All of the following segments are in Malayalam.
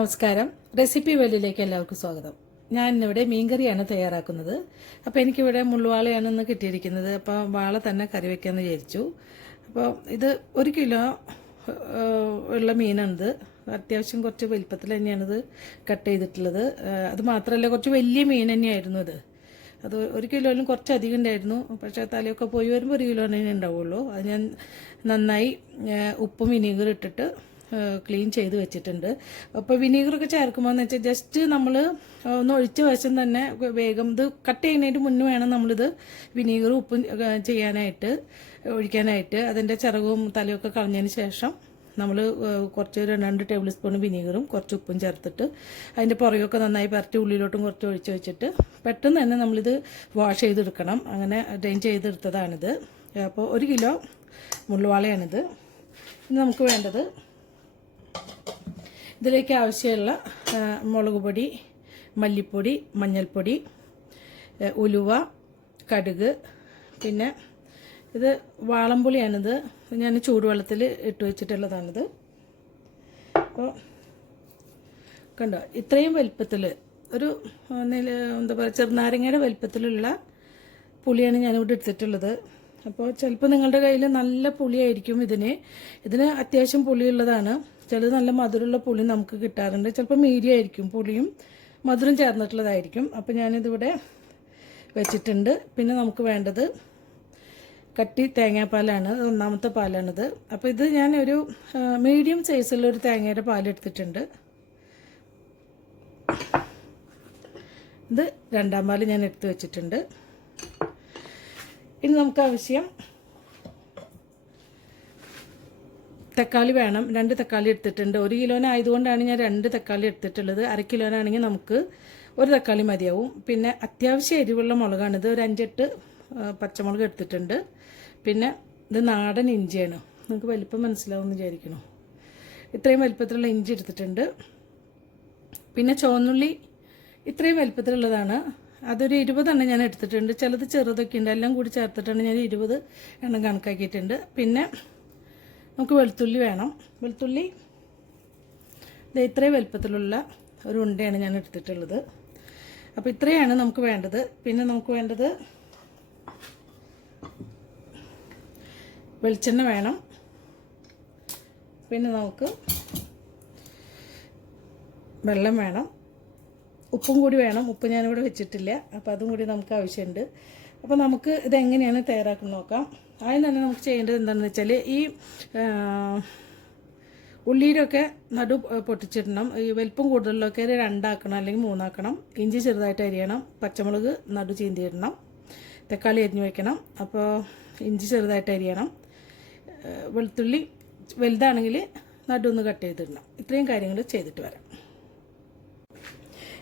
നമസ്കാരം. റെസിപ്പി വേൾഡിലേക്ക് എല്ലാവർക്കും സ്വാഗതം. ഞാൻ ഇന്നിവിടെ മീൻകറിയാണ് തയ്യാറാക്കുന്നത്. അപ്പോൾ എനിക്കിവിടെ മുള്ളുവാളയാണ് ഇന്ന് കിട്ടിയിരിക്കുന്നത്. അപ്പോൾ വാള തന്നെ കറി വയ്ക്കാമെന്ന് വിചാരിച്ചു. അപ്പോൾ ഇത് 1 കിലോ ഉള്ള മീനാണിത്. അത്യാവശ്യം കുറച്ച് വലിപ്പത്തിൽ തന്നെയാണിത് കട്ട് ചെയ്തിട്ടുള്ളത്. അത് മാത്രമല്ല കുറച്ച് വലിയ മീൻ തന്നെയായിരുന്നു ഇത്. അത് 1 കിലോയിലും കുറച്ചധികം ഉണ്ടായിരുന്നു. പക്ഷേ തലയൊക്കെ പോയി വരുമ്പോൾ 1 കിലോ തന്നെ ഉണ്ടാവുള്ളൂ. അത് ഞാൻ നന്നായി ഉപ്പും വിനീഗറും ഇട്ടിട്ട് ക്ലീൻ ചെയ്ത് വെച്ചിട്ടുണ്ട്. അപ്പോൾ വിനീഗറൊക്കെ ചേർക്കുമ്പോൾ എന്ന് വെച്ചാൽ ജസ്റ്റ് നമ്മൾ ഒന്ന് ഒഴിച്ച വശം തന്നെ വേഗം ഇത് കട്ട് ചെയ്യുന്നതിന് മുന്നേ വേണം നമ്മളിത് വിനീഗറും ഉപ്പും ഒഴിക്കാനായിട്ട്. അതിൻ്റെ ചിറകും തലയൊക്കെ കളഞ്ഞതിന് ശേഷം നമ്മൾ കുറച്ച് 2 ടേബിൾ സ്പൂൺ വിനീഗറും കുറച്ച് ഉപ്പും ചേർത്തിട്ട് അതിൻ്റെ പുറകൊക്കെ നന്നായി പരട്ടി ഉള്ളിലോട്ടും കുറച്ച് ഒഴിച്ച് വെച്ചിട്ട് പെട്ടെന്ന് തന്നെ നമ്മളിത് വാഷ് ചെയ്തെടുക്കണം. അങ്ങനെ ഡ്രെയിൻ ചെയ്തെടുത്തതാണിത്. അപ്പോൾ 1 കിലോ മുള്ളുവാളയാണിത്. ഇനി നമുക്ക് വേണ്ടത് ഇതിലേക്ക് ആവശ്യമുള്ള മുളക് പൊടി, മല്ലിപ്പൊടി, മഞ്ഞൾപ്പൊടി, ഉലുവ, കടുക്, പിന്നെ ഇത് വാളംപുളിയാണിത്. ഞാൻ ചൂടുവെള്ളത്തിൽ ഇട്ട് വെച്ചിട്ടുള്ളതാണിത്. അപ്പോൾ കണ്ടോ, ഇത്രയും വലിപ്പത്തിൽ ഒരു എന്താ പറയുക ചെറുനാരങ്ങയുടെ വലിപ്പത്തിലുള്ള പുളിയാണ് ഞാനിവിടെ എടുത്തിട്ടുള്ളത്. അപ്പോൾ ചിലപ്പോൾ നിങ്ങളുടെ കയ്യിൽ നല്ല പുളിയായിരിക്കും ഇതിന് അത്യാവശ്യം പുളിയുള്ളതാണ്. ചിലത് നല്ല മധുരമുള്ള പുളി നമുക്ക് കിട്ടാറുണ്ട്. ചിലപ്പോൾ മീഡിയം ആയിരിക്കും, പുളിയും മധുരം ചേർന്നിട്ടുള്ളതായിരിക്കും. അപ്പോൾ ഞാനിതിവിടെ വെച്ചിട്ടുണ്ട്. പിന്നെ നമുക്ക് വേണ്ടത് കട്ടി തേങ്ങാപ്പാലാണ്, 1ാമത്തെ പാലാണിത്. അപ്പോൾ ഇത് ഞാൻ ഒരു മീഡിയം സൈസുള്ളൊരു തേങ്ങയുടെ പാലെടുത്തിട്ടുണ്ട്. ഇത് 2ാം പാൽ ഞാൻ എടുത്ത് വെച്ചിട്ടുണ്ട്. ഇനി നമുക്ക് ആവശ്യം തക്കാളി വേണം. 2 തക്കാളി എടുത്തിട്ടുണ്ട്. 1 കിലോനായതുകൊണ്ടാണ് ഞാൻ 2 തക്കാളി എടുത്തിട്ടുള്ളത്. 1/2 കിലോനാണെങ്കിൽ നമുക്ക് 1 തക്കാളി മതിയാവും. പിന്നെ അത്യാവശ്യം എരിവുള്ള മുളകാണിത്. ഒരു 5-8 പച്ചമുളക് എടുത്തിട്ടുണ്ട്. പിന്നെ ഇത് നാടൻ ഇഞ്ചിയാണ്. നിങ്ങൾക്ക് വലിപ്പം മനസ്സിലാവുമെന്ന് വിചാരിക്കണം. ഇത്രയും വലിപ്പത്തിലുള്ള ഇഞ്ചി എടുത്തിട്ടുണ്ട്. പിന്നെ ചുവന്നുള്ളി ഇത്രയും വലിപ്പത്തിലുള്ളതാണ്. അതൊരു 20 എണ്ണം ഞാൻ എടുത്തിട്ടുണ്ട്. ചിലത് ചെറുതൊക്കെ ഉണ്ട്. എല്ലാം കൂടി ചേർത്തിട്ടാണ് ഞാൻ 20 എണ്ണം കണക്കാക്കിയിട്ടുണ്ട്. പിന്നെ നമുക്ക് വെളുത്തുള്ളി വേണം. വെളുത്തുള്ളി ഇത്രയും വലുപ്പത്തിലുള്ള ഒരു ഉണ്ടയാണ് ഞാൻ എടുത്തിട്ടുള്ളത്. അപ്പോൾ ഇത്രയാണ് നമുക്ക് വേണ്ടത്. പിന്നെ നമുക്ക് വേണ്ടത് വെളിച്ചെണ്ണ വേണം. പിന്നെ നമുക്ക് വെള്ളം വേണം. ഉപ്പും കൂടി വേണം. ഉപ്പ് ഞാനിവിടെ വെച്ചിട്ടില്ല. അപ്പോൾ അതും കൂടി നമുക്ക് ആവശ്യമുണ്ട്. അപ്പോൾ നമുക്ക് ഇതെങ്ങനെയാണ് തയ്യാറാക്കുന്നത് നോക്കാം. ആദ്യം തന്നെ നമുക്ക് ചെയ്യേണ്ടത് എന്താണെന്ന് വെച്ചാൽ ഈ ഉള്ളിയിലൊക്കെ നടു പൊട്ടിച്ചിടണം. ഈ വലിപ്പം കൂടുതലൊക്കെ 2 ആക്കണം, അല്ലെങ്കിൽ 3 ആക്കണം. ഇഞ്ചി ചെറുതായിട്ട് അരിയണം. പച്ചമുളക് നടു ചീന്തിയിടണം. തക്കാളി അരിഞ്ഞു വയ്ക്കണം. അപ്പോൾ ഇഞ്ചി ചെറുതായിട്ട് അരിയണം. വെളുത്തുള്ളി വലുതാണെങ്കിൽ നടു കട്ട് ചെയ്തിടണം. ഇത്രയും കാര്യങ്ങൾ ചെയ്തിട്ട് വരാം.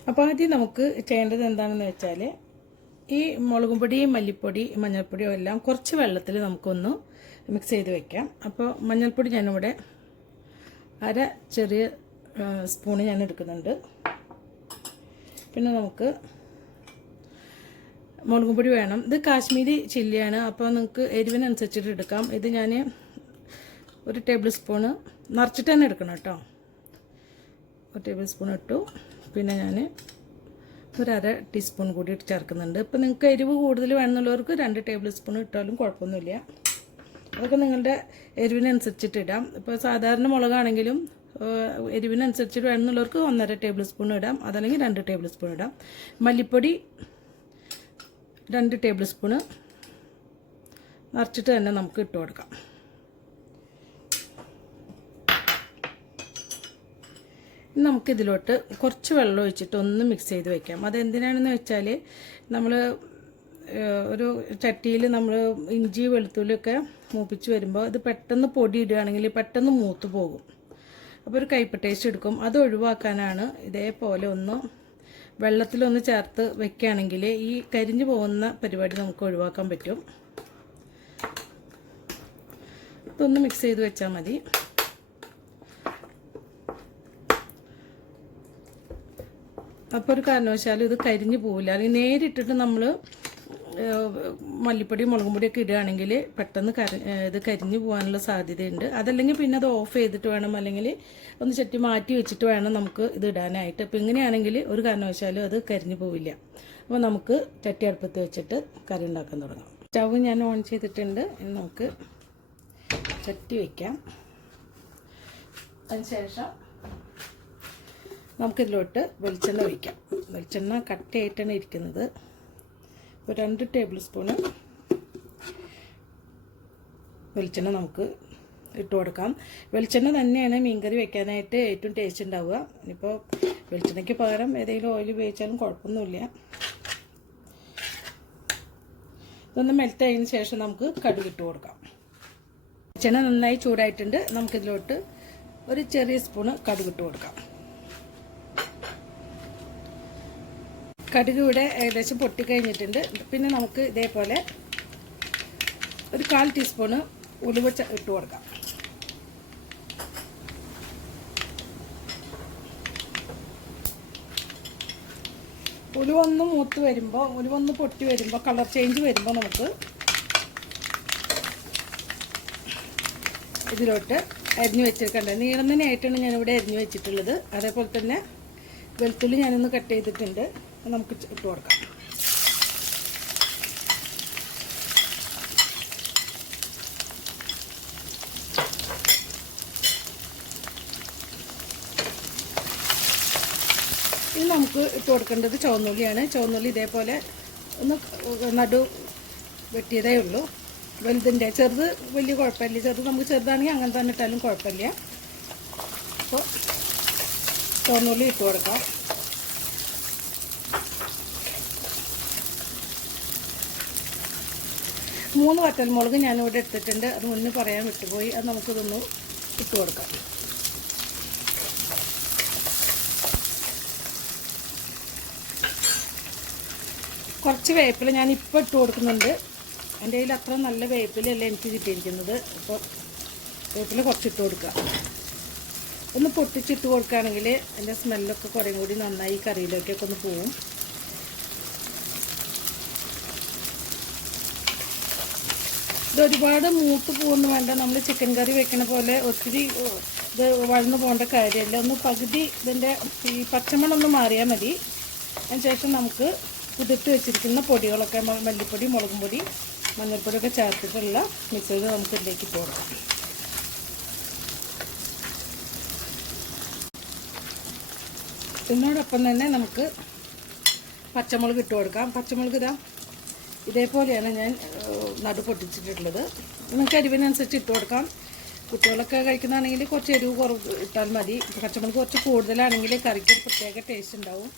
അപ്പോൾ ആദ്യം നമുക്ക് ചെയ്യേണ്ടത് എന്താണെന്ന് വെച്ചാൽ ഈ മുളകും പൊടി, മല്ലിപ്പൊടി, മഞ്ഞൾപ്പൊടിയും എല്ലാം കുറച്ച് വെള്ളത്തിൽ നമുക്കൊന്ന് മിക്സ് ചെയ്ത് വെക്കാം. അപ്പോൾ മഞ്ഞൾപ്പൊടി ഞാനിവിടെ 1/2 ചെറിയ സ്പൂണ് ഞാൻ എടുക്കുന്നുണ്ട്. പിന്നെ നമുക്ക് മുളകും പൊടി വേണം. ഇത് കാശ്മീരി ചില്ലിയാണ്. അപ്പോൾ നിങ്ങൾക്ക് എരിവിനനുസരിച്ചിട്ട് എടുക്കാം. ഇത് ഞാൻ 1 ടേബിൾ സ്പൂണ് നിറച്ചിട്ട് തന്നെ എടുക്കണം കേട്ടോ. 1 ടേബിൾ സ്പൂൺ ഇട്ടു. പിന്നെ ഞാൻ 1/2 ടീസ്പൂൺ കൂടി ചേർക്കുന്നുണ്ട്. ഇപ്പോൾ നിങ്ങൾക്ക് എരിവ് കൂടുതൽ വേണമെന്നുള്ളവർക്ക് 2 ടേബിൾ സ്പൂൺ ഇട്ടാലും കുഴപ്പമൊന്നുമില്ല. അതൊക്കെ നിങ്ങളുടെ എരിവിനനുസരിച്ചിട്ട് ഇടാം. ഇപ്പോൾ സാധാരണ മുളകാണെങ്കിലും എരിവിനനുസരിച്ചിട്ട് വേണമെന്നുള്ളവർക്ക് 1.5 ടേബിൾ സ്പൂൺ ഇടാം, അതല്ലെങ്കിൽ 2 ടേബിൾ സ്പൂൺ ഇടാം. മല്ലിപ്പൊടി 2 ടേബിൾ സ്പൂണ് നിറച്ചിട്ട് തന്നെ നമുക്ക് ഇട്ട് കൊടുക്കാം. നമുക്കിതിലോട്ട് കുറച്ച് വെള്ളം ഒഴിച്ചിട്ട് ഒന്ന് മിക്സ് ചെയ്ത് വയ്ക്കാം. അതെന്തിനാണെന്ന് വെച്ചാൽ നമ്മൾ ഒരു ചട്ടിയിൽ നമ്മൾ ഇഞ്ചി വെളുത്തുള്ളിയൊക്കെ മൂപ്പിച്ച് വരുമ്പോൾ ഇത് പെട്ടെന്ന് പൊടി ഇടുകയാണെങ്കിൽ പെട്ടെന്ന് മൂത്ത് പോകും. അപ്പോൾ ഒരു കയ്പ്പ് ടേസ്റ്റ് എടുക്കും. അത് ഒഴിവാക്കാനാണ് ഇതേപോലെ ഒന്ന് വെള്ളത്തിലൊന്ന് ചേർത്ത് വെക്കുകയാണെങ്കിൽ ഈ കരിഞ്ഞു പോകുന്ന പരിപാടി നമുക്ക് ഒഴിവാക്കാൻ പറ്റും. ഇതൊന്ന് മിക്സ് ചെയ്ത് വെച്ചാൽ മതി. അപ്പോൾ ഒരു കാരണവശാലും ഇത് കരിഞ്ഞു പോവില്ല. അല്ലെങ്കിൽ നേരിട്ടിട്ട് നമ്മൾ മല്ലിപ്പൊടി മുളകും പൊടിയൊക്കെ ഇടുകയാണെങ്കിൽ പെട്ടെന്ന് ഇത് കരിഞ്ഞു പോകാനുള്ള സാധ്യതയുണ്ട്. അതല്ലെങ്കിൽ പിന്നെ അത് ഓഫ് ചെയ്തിട്ട് വേണം, അല്ലെങ്കിൽ ഒന്ന് ചട്ടി മാറ്റി വെച്ചിട്ട് വേണം നമുക്ക് ഇത് ഇടാനായിട്ട്. അപ്പോൾ ഇങ്ങനെയാണെങ്കിൽ ഒരു കാരണവശാലും അത് കരിഞ്ഞു പോവില്ല. അപ്പോൾ നമുക്ക് ചട്ടി അടുപ്പത്ത് വെച്ചിട്ട് കറി ഉണ്ടാക്കാൻ തുടങ്ങാം. സ്റ്റവ് ഞാൻ ഓൺ ചെയ്തിട്ടുണ്ട്. ഇനി നമുക്ക് ചട്ടി വയ്ക്കാം. അതിനുശേഷം നമുക്കിതിലോട്ട് വെളിച്ചെണ്ണ ഒഴിക്കാം. വെളിച്ചെണ്ണ കട്ടയായിട്ടാണ് ഇരിക്കുന്നത്. ഒരു 2 ടേബിൾ സ്പൂണ് വെളിച്ചെണ്ണ നമുക്ക് ഇട്ട് കൊടുക്കാം. വെളിച്ചെണ്ണ തന്നെയാണ് മീൻകറി വെക്കാനായിട്ട് ഏറ്റവും ടേസ്റ്റ് ഉണ്ടാവുക. ഇനിയിപ്പോൾ വെളിച്ചെണ്ണയ്ക്ക് പകരം ഏതെങ്കിലും ഓയിൽ ഉപയോഗിച്ചാലും കുഴപ്പമൊന്നുമില്ല. ഇതൊന്ന് മെൽറ്റ് ആയതിന് ശേഷം നമുക്ക് കടുക് ഇട്ട് കൊടുക്കാം. വെളിച്ചെണ്ണ നന്നായി ചൂടായിട്ടുണ്ട്. നമുക്കിതിലോട്ട് ഒരു ചെറിയ സ്പൂണ് കടുക് ഇട്ട് കൊടുക്കാം. കടുക് ഇവിടെ ഏകദേശം പൊട്ടിക്കഴിഞ്ഞിട്ടുണ്ട്. പിന്നെ നമുക്ക് ഇതേപോലെ ഒരു 1/4 ടീസ്പൂണ് ഉലുവ ഇട്ട് കൊടുക്കാം. ഉലുവ ഒന്ന് മൂത്ത് വരുമ്പോൾ, ഉലുവ ഒന്ന് പൊട്ടി വരുമ്പോൾ, കളർ ചേഞ്ച് വരുമ്പോൾ നമുക്ക് ഇതിലോട്ട് അരിഞ്ഞു വെച്ചെടുക്കേണ്ടത് നീളത്തിനായിട്ടാണ് ഞാനിവിടെ അരിഞ്ഞു വെച്ചിട്ടുള്ളത്. അതേപോലെ തന്നെ വെളുത്തുള്ളി ഞാനൊന്ന് കട്ട് ചെയ്തിട്ടുണ്ട്. നമുക്ക് ഇട്ട് കൊടുക്കാം. ഇനി നമുക്ക് ഇട്ട് കൊടുക്കേണ്ടത് ചുവന്നുള്ളിയാണ്. ചുവന്നുള്ളി ഇതേപോലെ ഒന്ന് നടു വെട്ടിയതേ ഉള്ളൂ. വലുതിൻ്റെ, ചെറുത് വലിയ കുഴപ്പമില്ല. ചെറുത് നമുക്ക് ചെറുതാണെങ്കിൽ അങ്ങനെ തന്നെ ഇട്ടാലും കുഴപ്പമില്ല. അപ്പോൾ ചുവന്നുള്ളി ഇട്ട് കൊടുക്കാം. മൂന്ന് വറ്റൽമുളക് ഞാനിവിടെ എടുത്തിട്ടുണ്ട്. അത് മുന്നേ പറയാൻ വിട്ടുപോയി. അത് നമുക്കിതൊന്ന് ഇട്ട് കൊടുക്കാം. കുറച്ച് വേപ്പില ഞാനിപ്പോൾ ഇട്ട് കൊടുക്കുന്നുണ്ട്. എൻ്റെ കയ്യിൽ അത്ര നല്ല വേപ്പിലല്ല എനിക്ക് കിട്ടിയിരിക്കുന്നത്. അപ്പോൾ വേപ്പില കുറച്ചിട്ട് കൊടുക്കുക. ഒന്ന് പൊട്ടിച്ചിട്ട് കൊടുക്കുകയാണെങ്കിൽ അതിൻ്റെ സ്മെല്ലൊക്കെ കുറേ കൂടി നന്നായി കറിയിലേക്കൊക്കെ ഒന്ന് പോവും. ഇതൊരുപാട് മൂത്ത് പോകുന്നു വേണ്ട. നമ്മൾ ചിക്കൻ കറി വെക്കണ പോലെ ഒത്തിരി ഇത് വഴന്നു പോകേണ്ട കാര്യമല്ല. ഒന്ന് പകുതി ഇതിൻ്റെ ഈ പച്ചമണമൊന്ന് മാറിയാൽ മതി. അതിനുശേഷം നമുക്ക് കുതിർത്ത് വെച്ചിരിക്കുന്ന പൊടികളൊക്കെ, മല്ലിപ്പൊടി, മുളകും പൊടി, മഞ്ഞൾപ്പൊടിയൊക്കെ ചേർത്തിട്ടുള്ള മിക്സർ നമുക്ക് ഇതിലേക്ക് ഇട്ട് കൊടുക്കാം. ഇതിനോടൊപ്പം തന്നെ നമുക്ക് പച്ചമുളക് ഇട്ട് കൊടുക്കാം. പച്ചമുളക് ഇതേപോലെയാണ് ഞാൻ നടു പൊട്ടിച്ചിട്ടുള്ളത്. നമുക്ക് എരിവിനനുസരിച്ച് ഇട്ട് കൊടുക്കാം. കുട്ടികളൊക്കെ കഴിക്കുന്നതാണെങ്കിൽ കുറച്ച് എരിവ് കുറവ് ഇട്ടാൽ മതി. പച്ചമുളക് കുറച്ച് കൂടുതലാണെങ്കിൽ കറിക്ക് ഒരു പ്രത്യേക ടേസ്റ്റ് ഉണ്ടാവും.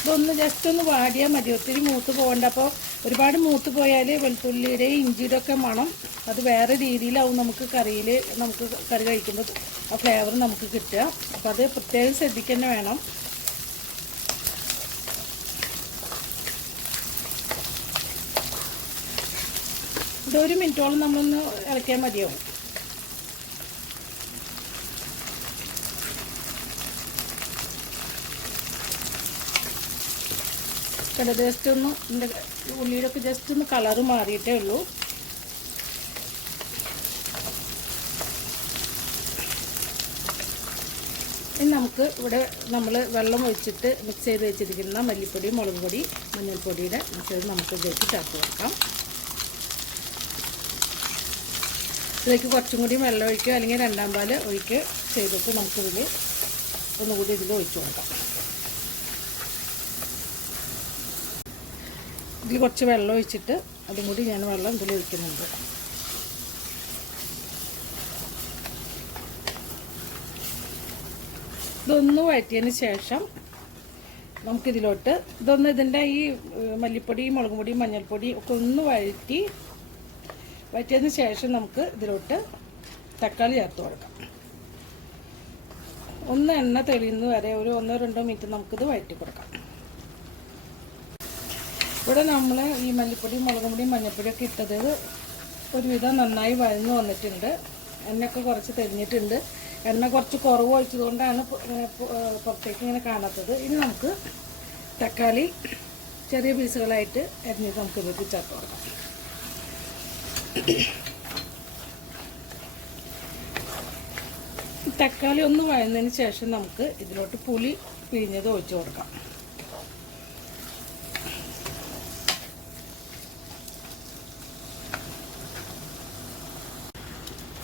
ഇതൊന്ന് ജസ്റ്റ് ഒന്ന് വാടിയാൽ മതി, ഒത്തിരി മൂത്ത് പോകണ്ട. അപ്പോൾ ഒരുപാട് മൂത്ത് പോയാൽ വെളുത്തുള്ളിയുടെയും ഇഞ്ചിയുടെ ഒക്കെ മണം അത് വേറെ രീതിയിലാവും നമുക്ക് കറിയിൽ, നമുക്ക് കറി കഴിക്കുമ്പോൾ ആ ഫ്ലേവർ നമുക്ക് കിട്ടുക. അപ്പോൾ അത് പ്രത്യേകം ശ്രദ്ധിക്കുക തന്നെ വേണം. ഇതൊരു മിനിറ്റോളം നമ്മളൊന്ന് ഇളക്കിയാൽ മതിയാവും. ജസ്റ്റ് ഒന്ന് ഇതിൻ്റെ ഉള്ളിയിലൊക്കെ ജസ്റ്റ് ഒന്ന് കളറ് മാറിയിട്ടേ ഉള്ളൂ. ഇനി നമുക്ക് ഇവിടെ നമ്മൾ വെള്ളം ഒഴിച്ചിട്ട് മിക്സ് ചെയ്ത് വെച്ചിരിക്കുന്ന മല്ലിപ്പൊടി, മുളക് പൊടി, മഞ്ഞൾപ്പൊടിയുടെ മിക്സ് നമുക്ക് ഇതിലേക്ക് ചേർത്ത് വെക്കാം. ഇതിലേക്ക് കുറച്ചും കൂടി വെള്ളം ഒഴിക്കുക, അല്ലെങ്കിൽ 2ാം പാൽ ഒഴിക്കുക ചെയ്തിട്ട് നമുക്കിതിൽ ഒന്നുകൂടി ഇതിൽ ഒഴിച്ചു കൊടുക്കാം. ഇതിൽ കുറച്ച് വെള്ളം ഒഴിച്ചിട്ട് അതും കൂടി ഞാൻ വെള്ളം ഇതിൽ ഒഴിക്കുന്നുണ്ട്. ഇതൊന്ന് വഴറ്റിയതിന് ശേഷം നമുക്കിതിലോട്ട് ഇതിൻ്റെ ഈ മല്ലിപ്പൊടി, മുളക് പൊടി, മഞ്ഞൾപ്പൊടി ഒക്കെ ഒന്ന് വഴറ്റിയതിന് ശേഷം നമുക്ക് ഇതിലോട്ട് തക്കാളി ചേർത്ത് കൊടുക്കാം. ഒന്ന് എണ്ണ തെളിയുന്ന വരെ ഒരു 1-2 മിനിറ്റ് നമുക്കിത് വഴറ്റി കൊടുക്കാം. ഇവിടെ നമ്മൾ ഈ മല്ലിപ്പൊടി, മുളക് പൊടി, മഞ്ഞൾപ്പൊടിയൊക്കെ ഇട്ടത് ഒരുവിധം നന്നായി വഴന്നു വന്നിട്ടുണ്ട്. എണ്ണയൊക്കെ കുറച്ച് തെളിഞ്ഞിട്ടുണ്ട്. എണ്ണ കുറച്ച് കുറവ് ഒഴിച്ചതുകൊണ്ടാണ് പുറത്തേക്ക് ഇങ്ങനെ കാണാത്തത്. ഇനി നമുക്ക് തക്കാളി ചെറിയ പീസുകളായിട്ട് അരിഞ്ഞത് നമുക്ക് ഇതിലേക്ക് ചേർത്ത് കൊടുക്കാം. തക്കാളി ഒന്ന് വഴന്നതിന് ശേഷം നമുക്ക് ഇതിലോട്ട് പുളി പിഴിഞ്ഞത് ഒഴിച്ചു കൊടുക്കാം.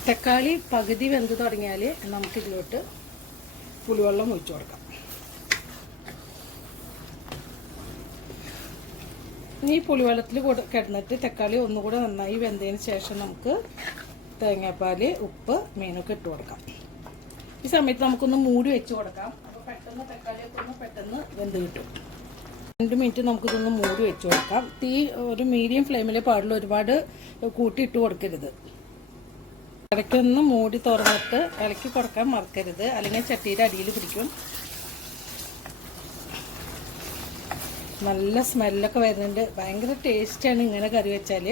തക്കാളി പകുതി വെന്ത് തുടങ്ങിയാൽ നമുക്കിതിലോട്ട് പുളിവെള്ളം ഒഴിച്ചു കൊടുക്കാം. ഈ പുളിവെള്ളത്തിൽ കിടന്നിട്ട് തക്കാളി ഒന്നുകൂടെ നന്നായി വെന്തതിന് ശേഷം നമുക്ക് തേങ്ങാപ്പാൽ, ഉപ്പ്, മീനൊക്കെ ഇട്ട് കൊടുക്കാം. ഈ സമയത്ത് നമുക്കൊന്ന് മൂടി വെച്ച് കൊടുക്കാം. അപ്പോൾ പെട്ടെന്ന് തക്കാളിയൊക്കെ ഒന്ന് പെട്ടെന്ന് വെന്ത് കിട്ടും. 2 മിനിറ്റ് നമുക്കിതൊന്ന് മൂടി വെച്ച് കൊടുക്കാം. തീ ഒരു മീഡിയം ഫ്ലെയിമിലേ പാടുള്ളൂ, ഒരുപാട് കൂട്ടിയിട്ട് കൊടുക്കരുത്. ഇടയ്ക്കൊന്ന് മൂടി തുറന്നിട്ട് ഇളക്കി കൊടുക്കാൻ മറക്കരുത്, അല്ലെങ്കിൽ ചട്ടിയുടെ അടിയിൽ പിടിക്കും. നല്ല സ്മെല്ലൊക്കെ വരുന്നുണ്ട്. ഭയങ്കര ടേസ്റ്റാണ് ഇങ്ങനെ കറി വെച്ചാൽ.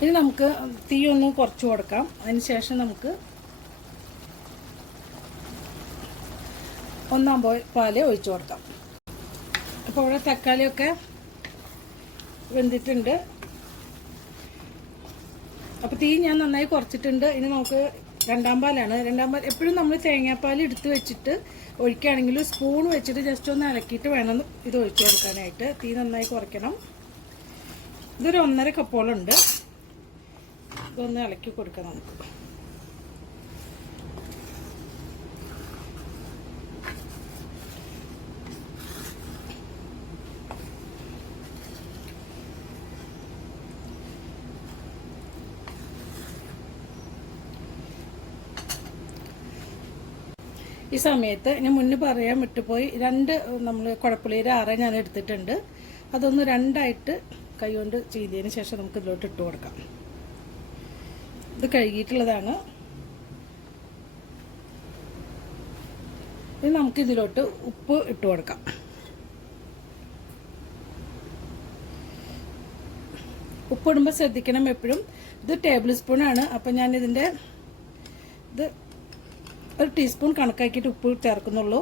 ഇനി നമുക്ക് തീ ഒന്ന് കുറച്ച് കൊടുക്കാം. അതിന് ശേഷം നമുക്ക് 1 പാല് ഒഴിച്ചു കൊടുക്കാം. അപ്പോൾ ഇവിടെ തക്കാളിയൊക്കെ വെന്തിട്ടുണ്ട്. അപ്പോൾ തീ ഞാൻ നന്നായി കുറച്ചിട്ടുണ്ട്. ഇനി നമുക്ക് 2 പാലാണ്. 2 പാൽ എപ്പോഴും നമ്മൾ തേങ്ങാപ്പാൽ എടുത്ത് വെച്ചിട്ട് ഒഴിക്കുകയാണെങ്കിൽ സ്പൂൺ വെച്ചിട്ട് ജസ്റ്റ് ഒന്ന് ഇളക്കിയിട്ട് വേണം ഇത് ഒഴിച്ചു കൊടുക്കാനായിട്ട്. തീ നന്നായി കുറയ്ക്കണം. ഇതൊരു 1.5 കപ്പോളുണ്ട്. ഇതൊന്ന് ഇളക്കി കൊടുക്കാം നമുക്ക്. ഈ സമയത്ത് ഞാൻ മുന്നേ പറയാൻ വിട്ടുപോയി, 2 നമ്മൾ കുടപ്പുളിയുടെ അറ ഞാൻ എടുത്തിട്ടുണ്ട്. അതൊന്ന് 2ആയിട്ട് കൈകൊണ്ട് ചെയ്തതിന് ശേഷം നമുക്ക് ഇതിലോട്ട് ഇട്ട് കൊടുക്കാം. ഇത് കഴുകിയിട്ടുള്ളതാണ്. ഇനി നമുക്ക് ഇതിലോട്ട് ഉപ്പ് ഇട്ട് കൊടുക്കാം. ഉപ്പിടുമ്പോൾ ശ്രദ്ധിക്കണം എപ്പോഴും. ഇത് ടേബിൾ സ്പൂണാണ്. അപ്പം ഞാനിതിൻ്റെ ഇത് 1 ടീസ്പൂൺ കണക്കാക്കിയിട്ട് ഉപ്പ് ചേർക്കുന്നുള്ളൂ.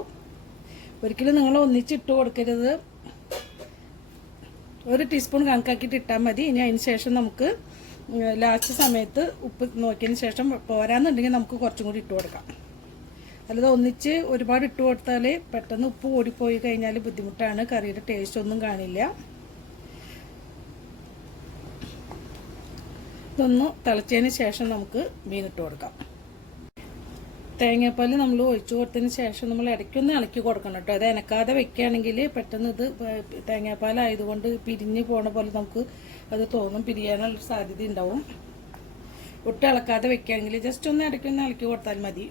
ഒരിക്കലും നിങ്ങൾ ഒന്നിച്ചിട്ട് കൊടുക്കരുത്. 1 ടീസ്പൂൺ കണക്കാക്കിയിട്ട് ഇട്ടാൽ മതി. ഇനി അതിന് ശേഷം നമുക്ക് ലാസ്റ്റ് സമയത്ത് ഉപ്പ് നോക്കിയതിന് ശേഷം പോരാന്നുണ്ടെങ്കിൽ നമുക്ക് കുറച്ചും കൂടി ഇട്ട് കൊടുക്കാം. അല്ലാതെ ഒന്നിച്ച് ഒരുപാട് ഇട്ട് കൊടുത്താൽ പെട്ടെന്ന് ഉപ്പ് ഓടിപ്പോയി കഴിഞ്ഞാൽ ബുദ്ധിമുട്ടാണ്. കറിയുടെ ടേസ്റ്റ് ഒന്നും കാണില്ല. ഇതൊന്ന് തിളച്ചതിന് ശേഷം നമുക്ക് മീനിട്ട് കൊടുക്കാം. തേങ്ങാപ്പാൽ നമ്മൾ ഒഴിച്ചു കൊടുത്തതിന് ശേഷം നമ്മൾ ഇടയ്ക്കൊന്ന് ഇളക്കി കൊടുക്കണം കേട്ടോ. അത് എനക്കാതെ വെക്കുകയാണെങ്കിൽ പെട്ടെന്ന് ഇത് തേങ്ങാപ്പാലായതുകൊണ്ട് പിരിഞ്ഞ് പോണ പോലെ നമുക്ക് അത് തോന്നും. പിരിയാനുള്ള സാധ്യത ഉണ്ടാവും. ഒട്ടും ഇളക്കാതെ വെക്കുകയാണെങ്കിൽ ജസ്റ്റ് ഒന്ന് ഇടയ്ക്കൊന്ന് ഇളക്കി കൊടുത്താൽ മതി.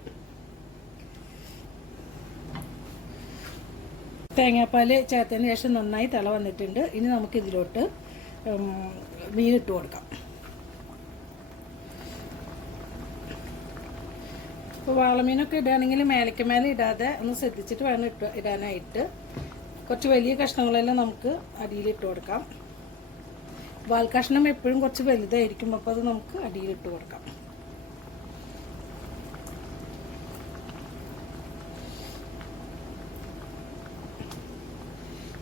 തേങ്ങാപ്പാൽ ചേർത്തതിന് ശേഷം നന്നായി തിള വന്നിട്ടുണ്ട്. ഇനി നമുക്ക് ഇതിലോട്ട് മീനിട്ട് കൊടുക്കാം. ഇപ്പോൾ വാളമീനൊക്കെ ഇടുകയാണെങ്കിൽ മേലയ്ക്ക് മേലെ ഇടാതെ ഒന്ന് ശ്രദ്ധിച്ചിട്ട് വേണം ഇടാനായിട്ട്. കുറച്ച് വലിയ കഷ്ണങ്ങളെല്ലാം നമുക്ക് അടിയിലിട്ട് കൊടുക്കാം. വാൽ കഷ്ണം എപ്പോഴും കുറച്ച് വലുതായിരിക്കും, അപ്പോൾ അത് നമുക്ക് അടിയിലിട്ട് കൊടുക്കാം.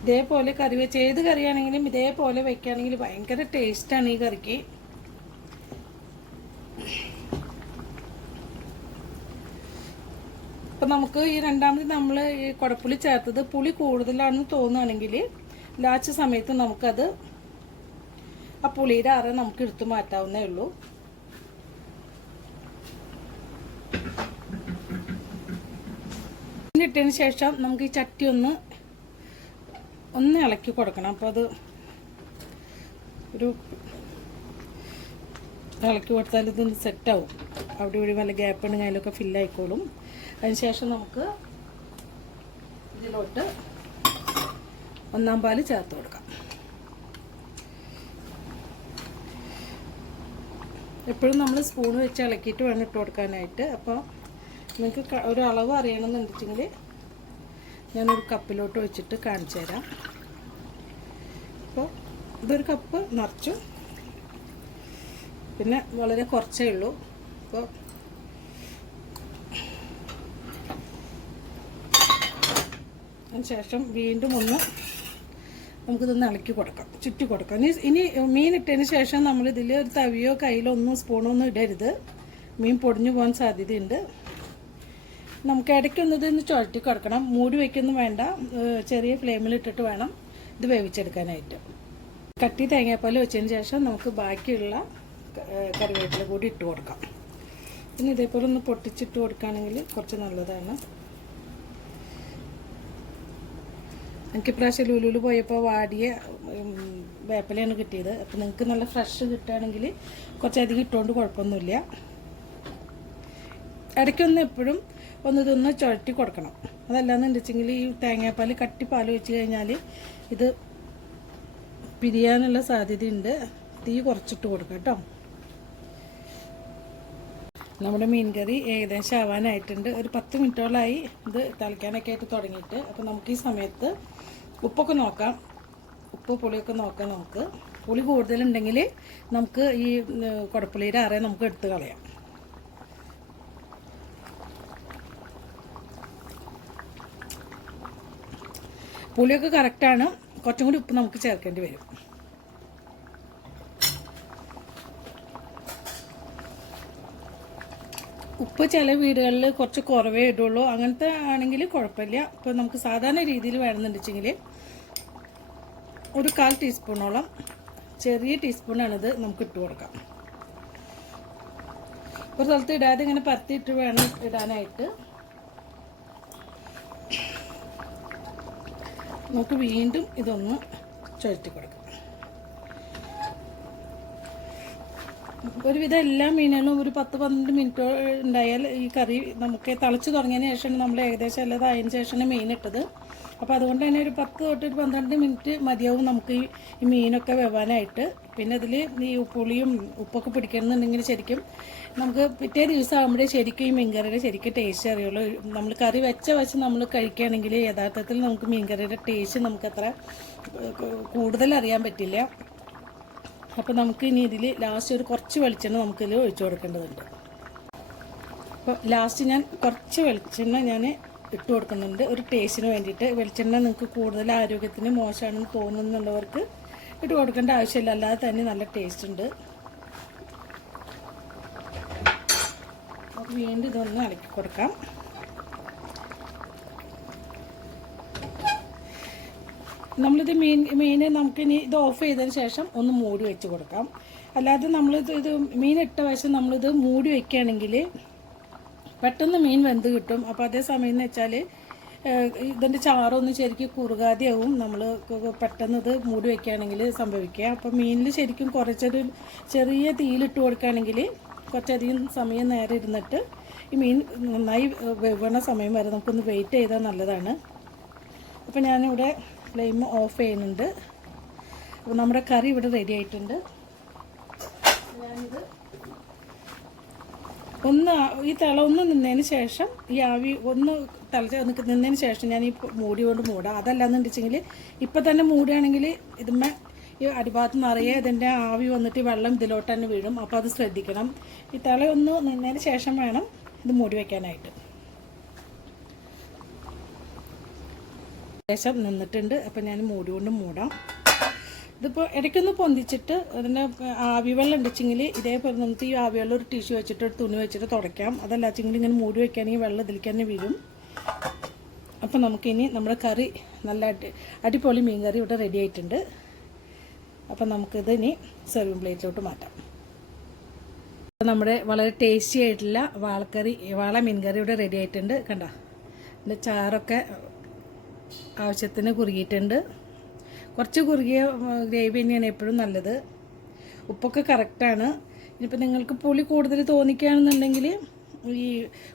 ഇതേപോലെ കറി വെച്ച് ഏത് കറിയാണെങ്കിലും ഇതേപോലെ വെക്കുകയാണെങ്കിൽ ഭയങ്കര ടേസ്റ്റാണ് ഈ കറിക്ക്. അപ്പം നമുക്ക് ഈ രണ്ടാമത് നമ്മൾ ഈ കുടപ്പുളി ചേർത്തത് പുളി കൂടുതലാണെന്ന് തോന്നുകയാണെങ്കിൽ ലാസ്റ്റ് സമയത്ത് നമുക്കത് ആ പുളിയുടെ അറ നമുക്ക് എടുത്ത് മാറ്റാവുന്നേ ഉള്ളൂ. ഇട്ടതിന് ശേഷം നമുക്ക് ഈ ചട്ടി ഒന്ന് ഇളക്കി കൊടുക്കണം. അപ്പോൾ അത് ഒരു ഇളക്കി കൊടുത്താൽ ഇതൊന്ന് സെറ്റാവും. അവിടെ ഇവിടെ വല്ല ഗ്യാപ്പ് ഉണ്ടെങ്കിൽ അതിലൊക്കെ ഫില്ലായിക്കോളും. അതിനുശേഷം നമുക്ക് ഇതിലോട്ട് 1 പാൽ ചേർത്ത് കൊടുക്കാം. എപ്പോഴും നമ്മൾ സ്പൂൺ വെച്ച് ഇളക്കിയിട്ട് വേണം ഇട്ട് കൊടുക്കാനായിട്ട്. അപ്പോൾ നിങ്ങൾക്ക് ഒരു അളവ് അറിയണമെന്നുണ്ടെങ്കിൽ ഞാനൊരു കപ്പിലോട്ട് വെച്ചിട്ട് കാണിച്ചു തരാം. അപ്പോൾ ഇതൊരു കപ്പ് നിറച്ചു. പിന്നെ വളരെ കുറച്ചേ ഉള്ളൂ. അപ്പോൾ അതിനുശേഷം വീണ്ടും ഒന്ന് നമുക്കിതൊന്ന് ഇളക്കി കൊടുക്കാം, ചുറ്റി കൊടുക്കാം. ഇനി മീൻ ഇട്ടതിന് ശേഷം നമ്മളിതിൽ ഒരു തവിയോ കയ്യിലോ ഒന്നും സ്പൂണോ ഒന്നും ഇടരുത്, മീൻ പൊടിഞ്ഞു പോകാൻ സാധ്യതയുണ്ട്. നമുക്ക് ഇടയ്ക്കൊന്ന് ഇതൊന്ന് ചുഴറ്റി കൊടുക്കണം. മൂടി വയ്ക്കൊന്നും വേണ്ട, ചെറിയ ഫ്ലെയിമിലിട്ടിട്ട് വേണം ഇത് വേവിച്ചെടുക്കാനായിട്ട്. കട്ടി തേങ്ങാപ്പാൽ വെച്ചതിന് ശേഷം നമുക്ക് ബാക്കിയുള്ള കറിവേപ്പില കൂടി ഇട്ട് കൊടുക്കാം. പിന്നെ ഇതേപോലെ ഒന്ന് പൊട്ടിച്ചിട്ട് കൊടുക്കുകയാണെങ്കിൽ കുറച്ച് നല്ലതാണ്. എനിക്ക് ഇപ്രാവശ്യം ലുലുവിൽ പോയപ്പോൾ വാടിയ വേപ്പിലയാണ് കിട്ടിയത്. അപ്പോൾ നിങ്ങൾക്ക് നല്ല ഫ്രഷ് കിട്ടുകയാണെങ്കിൽ കുറച്ചധികം ഇട്ടുകൊണ്ട് കുഴപ്പമൊന്നുമില്ല. ഇടയ്ക്കൊന്ന് എപ്പോഴും ഇതൊന്ന് ചുഴറ്റി കൊടുക്കണം. അതല്ലാന്നുണ്ടെച്ചെങ്കിൽ ഈ തേങ്ങാപ്പാൽ കട്ടി പാൽ വെച്ച് കഴിഞ്ഞാൽ ഇത് പിരിയാനുള്ള സാധ്യതയുണ്ട്. തീ കുറച്ചിട്ട് കൊടുക്കാം കേട്ടോ. നമ്മുടെ മീൻ കറി ഏകദേശം ആവാനായിട്ടുണ്ട്. ഒരു 10 മിനിറ്റോളമായി ഇത് തിളയ്ക്കാനൊക്കെ ആയിട്ട് തുടങ്ങിയിട്ട്. അപ്പോൾ നമുക്ക് ഈ സമയത്ത് ഉപ്പൊക്കെ നോക്കാം, ഉപ്പ് പുളിയൊക്കെ നോക്കാം. നമുക്ക് പുളി കൂടുതലുണ്ടെങ്കിൽ നമുക്ക് ഈ കുടപ്പുളിയുടെ അറ നമുക്ക് എടുത്ത് കളയാം. പുളിയൊക്കെ കറക്റ്റാണ്, കുറച്ചും കൂടി ഉപ്പ് നമുക്ക് ചേർക്കേണ്ടി വരും. ഉപ്പ് ചില വീടുകളിൽ കുറച്ച് കുറവേ ഇടുള്ളൂ, അങ്ങനത്തെ ആണെങ്കിൽ കുഴപ്പമില്ല. ഇപ്പോൾ നമുക്ക് സാധാരണ രീതിയിൽ വേണമെന്നുണ്ടെച്ചെങ്കിൽ ഒരു 1/4 ടീസ്പൂണോളം, ചെറിയ ടീസ്പൂണാണിത്, നമുക്ക് ഇട്ട് കൊടുക്കാം. ഒരു സ്ഥലത്ത് ഇടാതെ ഇങ്ങനെ പരത്തിയിട്ട് വേണം ഇടാനായിട്ട്. നമുക്ക് വീണ്ടും ഇതൊന്ന് ചുഴറ്റി കൊടുക്കാം. ഒരുവിധം എല്ലാ മീനുകളും ഒരു 10-12 മിനിറ്റ് ഉണ്ടായാൽ ഈ കറി നമുക്ക് തിളച്ച് തുടങ്ങിയതിന് ശേഷം നമ്മൾ ഏകദേശം എല്ലാം ആയതിനു ശേഷമാണ് മീൻ ഇട്ടത്. അപ്പോൾ അതുകൊണ്ട് തന്നെ ഒരു 10 തൊട്ട് 12 മിനിറ്റ് മതിയാവും നമുക്ക് ഈ മീനൊക്കെ വെവാനായിട്ട്. പിന്നെ ഇതിൽ ഈ പുളിയും ഉപ്പൊക്കെ പിടിക്കണമെന്നുണ്ടെങ്കിൽ ശരിക്കും നമുക്ക് പിറ്റേ ദിവസം ആകുമ്പോഴേ ശരിക്കും ഈ മീൻകറിയുടെ ശരിക്കും ടേസ്റ്റ് അറിയുള്ളൂ. നമ്മൾ കറി വെച്ച് നമ്മൾ കഴിക്കുകയാണെങ്കിൽ യഥാർത്ഥത്തിൽ നമുക്ക് മീൻകറിയുടെ ടേസ്റ്റ് നമുക്കത്ര കൂടുതൽ അറിയാൻ പറ്റില്ല. അപ്പോൾ നമുക്ക് ഇനി ഇതിൽ ലാസ്റ്റ് ഒരു കുറച്ച് വെളിച്ചെണ്ണ നമുക്കിതിൽ ഒഴിച്ചു കൊടുക്കേണ്ടതുണ്ട്. അപ്പോൾ ലാസ്റ്റ് ഞാൻ കുറച്ച് വെളിച്ചെണ്ണ ഞാൻ ഇട്ട് കൊടുക്കുന്നുണ്ട് ഒരു ടേസ്റ്റിന് വേണ്ടിയിട്ട്. വെളിച്ചെണ്ണ നിങ്ങൾക്ക് കൂടുതൽ ആരോഗ്യത്തിന് മോശമാണെന്ന് തോന്നുന്നുള്ളവർക്ക് ഇട്ട് കൊടുക്കേണ്ട ആവശ്യമില്ല, അല്ലാതെ തന്നെ നല്ല ടേസ്റ്റ് ഉണ്ട്. അപ്പോൾ വീണ്ടും ഇതൊന്ന് ഇളക്കി കൊടുക്കാം. നമ്മളിത് മീനെ നമുക്കിനി ഇത് ഓഫ് ചെയ്തതിന് ശേഷം ഒന്ന് മൂടി വെച്ച് കൊടുക്കാം. അല്ലാതെ ഇത് മീൻ ഇട്ട വശം നമ്മളിത് മൂടി വയ്ക്കുകയാണെങ്കിൽ പെട്ടെന്ന് മീൻ വെന്ത് കിട്ടും. അപ്പോൾ അതേ സമയം എന്ന് വെച്ചാൽ ഇതിൻ്റെ ചാറൊന്നും ശരിക്കും കുറുകാതെയാവും നമ്മൾ പെട്ടെന്ന് ഇത് മൂടി വയ്ക്കുകയാണെങ്കിൽ സംഭവിക്കുക. അപ്പോൾ മീനിൽ ശരിക്കും കുറച്ചൊരു ചെറിയ തീയിലിട്ട് കൊടുക്കുകയാണെങ്കിൽ കുറച്ചധികം സമയം നേരെ ഇരുന്നിട്ട് ഈ മീൻ നന്നായി വെവണ സമയം വരെ നമുക്കൊന്ന് വെയിറ്റ് ചെയ്താൽ നല്ലതാണ്. അപ്പോൾ ഞാനിവിടെ ഫ്ലെയിം ഓഫ് ചെയ്യുന്നുണ്ട്. അപ്പോൾ നമ്മുടെ കറി ഇവിടെ റെഡി ആയിട്ടുണ്ട്. ഞാനിത് ഈ തിള ഒന്ന് നിന്നതിന് ശേഷം ഈ ആവി ഒന്ന് നിന്നതിന് ശേഷം ഞാൻ ഈ മൂടി കൊണ്ട് മൂടാം. അതല്ലാന്നുണ്ടെച്ചെങ്കിൽ ഇപ്പം തന്നെ മൂടുകയാണെങ്കിൽ ഇതുമ്മേ ഈ അടിഭാഗത്ത് നിറയെ ഇതിൻ്റെ ആവി വന്നിട്ട് വെള്ളം ഇതിലോട്ട് തന്നെ വീഴും. അപ്പോൾ അത് ശ്രദ്ധിക്കണം. ഈ തിള ഒന്ന് നിന്നതിന് ശേഷം വേണം ഇത് മൂടി വയ്ക്കാനായിട്ട്. ശേഷം നിന്നിട്ടുണ്ട്. അപ്പം ഞാൻ മൂടി കൊണ്ട് മൂടാം. ഇതിപ്പോൾ ഇടയ്ക്കൊന്ന് പൊന്തിച്ചിട്ട് അതിൻ്റെ ആവി വെള്ളം ഉണ്ടെച്ചെങ്കിൽ ഇതേപോലെ നമുക്ക് ഈ ആവി വെള്ളം ഒരു ടിഷ്യൂ വെച്ചിട്ട് ഒരു തുണി വെച്ചിട്ട് തുടയ്ക്കാം. അതല്ലാച്ചെങ്കിൽ ഇങ്ങനെ മൂടി വയ്ക്കുകയാണെങ്കിൽ വെള്ളം ഇതിലേക്ക് തന്നെ വീഴും. അപ്പം നമുക്കിനി നമ്മുടെ കറി നല്ല അടിപൊളി മീൻ കറി ഇവിടെ റെഡി ആയിട്ടുണ്ട്. അപ്പം നമുക്കിത് ഇനി സെർവിങ് പ്ലേറ്റിലോട്ട് മാറ്റാം. നമ്മുടെ വളരെ ടേസ്റ്റി ആയിട്ടുള്ള വാള മീൻ കറി ഇവിടെ റെഡി ആയിട്ടുണ്ട്. കണ്ടോ, ഇതിൻ്റെ ചാറൊക്കെ ആവശ്യത്തിന് കുറുകിയിട്ടുണ്ട്. കുറച്ച് കുറുകിയ ഗ്രേവി തന്നെയാണ് എപ്പോഴും നല്ലത്. ഉപ്പൊക്കെ കറക്റ്റാണ്. ഇനിയിപ്പോൾ നിങ്ങൾക്ക് പുളി കൂടുതൽ തോന്നിക്കുകയാണെന്നുണ്ടെങ്കിൽ ഈ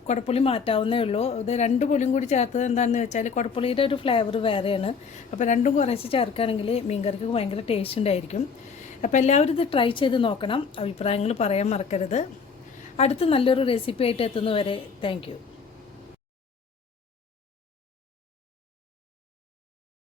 കുടപ്പുളി മാറ്റാവുന്നേ ഉള്ളൂ. ഇത് 2 പുളിയും കൂടി ചേർത്തത് എന്താണെന്ന് വെച്ചാൽ കുടപ്പുളിയുടെ ഒരു ഫ്ലേവർ വേറെയാണ്. അപ്പോൾ രണ്ടും കുറച്ച് ചേർക്കുകയാണെങ്കിൽ മീൻ കറിക്ക് ഭയങ്കര ടേസ്റ്റ് ഉണ്ടായിരിക്കും. അപ്പോൾ എല്ലാവരും ഇത് ട്രൈ ചെയ്ത് നോക്കണം. അഭിപ്രായങ്ങൾ പറയാൻ മറക്കരുത്. അടുത്ത നല്ലൊരു റെസിപ്പി ആയിട്ട് എത്തുന്നവരെ താങ്ക് യു.